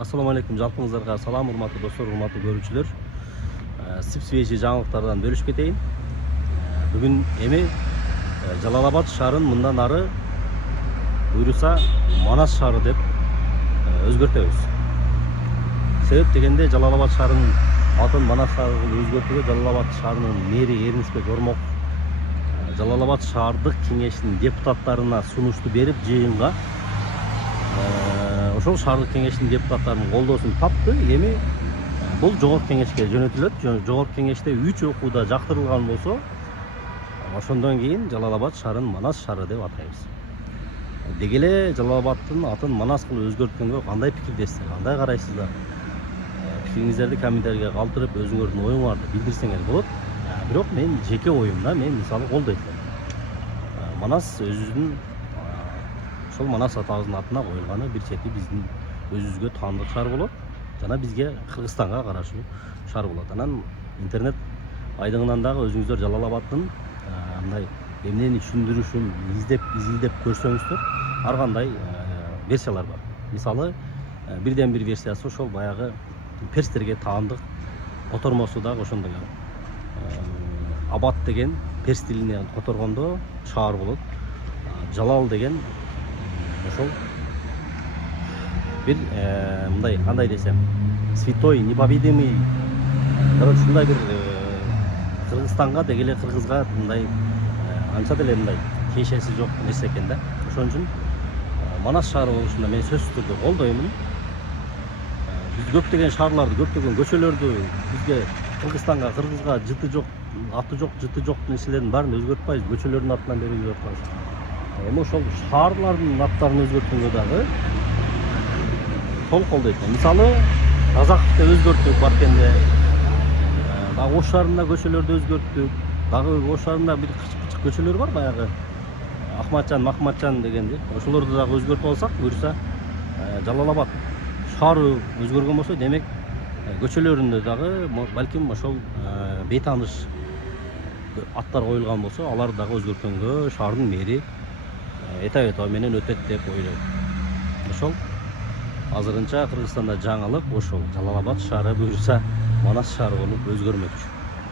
Assalamu alaikum, жалпыңыздарга салам, урматтуу достор, урматтуу көрүүчүлөр. Сип-свежий жаңылыктардан бөлүшүп кетейин. Бүгүн эми Жалал-Абад шаарын мындан ары буйруса Манас шаары деп өзгөртөбүз. Себеп дегенде Жалал-Абад шаарынын атын Манас шаары кылып өзгөртүүгө Жалал-Абад шаарынын мэри Эрмисбек Ормок Жалал-Абад шаардык кеңешинин депутаттарына сунушту берип жыйынга ошол шаардык кеңештин депутаттарынын колдоосун тапты. Эми бул жогорку кеңешке жөнөтүлөт. Жогорку кеңеште 3 окууда жактырылган болсо, ошондон кийин Жалал-Абад шаарын Манас шаары деп атайбыз. Деги эле Жалал-Абадтын атын Манас кылып өзгөрткөнгө кандай пикирдесиздер, кандай карайсыздар? Пикириңиздерди комментарийге калтырып, өзүңөрдүн оюңарды билдирсеңер болот. Бирок мен жеке оюмда мен мисалы колдойт элем. Манас өзүнүн ошол Манас атабыздын атына коюлганы бир чети биздин өзүбүзгө таандык шаар болот жана бизге Кыргызстанга карашуу шаар болот. Анан интернет айдыңынан дагы өзүңүздөр Жалал-Абадтын мындай эмнени түшүндүрүшүн изилдеп көрсөңүздөр ар кандай версиялар бар. Мисалы бирден бир версиясы ошол баягы перстерге таандык котормосу дагы ошондой. Абад деген перс тилине которгондо шаар болот. Жалал деген ошол бир мындай кандай десем, святой, непобедимый, короче, мындай бир Кыргызстанга деги эле кыргызга мындай анча деле мындай тиешеси жок нерсе экен да. Ошон үчүн Манас шаары болушунда мен сөзсүз түрдө колдоймун. Биз көптөгөн шаарларды, көптөгөн көчөлөрдү бизге Кыргызстанга, кыргызга жыты жок, аты жок, жыты жок нерселердин баарын өзгөртпайбыз. Көчөлөрдүн атынан бери өзгөртөбүз. Эми ошол шаарлардын аттарын өзгөрткөнгө дагы толук колдойт. Мисалы, Казаковду өзгөрттүк Баркенде. Дагы Ош шаарында көчөлөрдү өзгөрттүк. Дагы Ош шаарында бир кычык көчөлөр бар, баягы Махматжан дегенди. Ошолорду дагы өзгөртүп алсак, буюрса Жалал-Абад шаары өзгөргөн болсо, демек көчөлөрүндө дагы балким ошол бейтааныш аттар коюлган болсо, аларды дагы өзгөрткөнгө шаардын мэри этабет менен өтөт деп ойлойм. Ошол азырынча Кыргызстанда жаңылык ошол Жалал-Абад шаары буюрса Манас шаары болуп өзгөрмөкчү.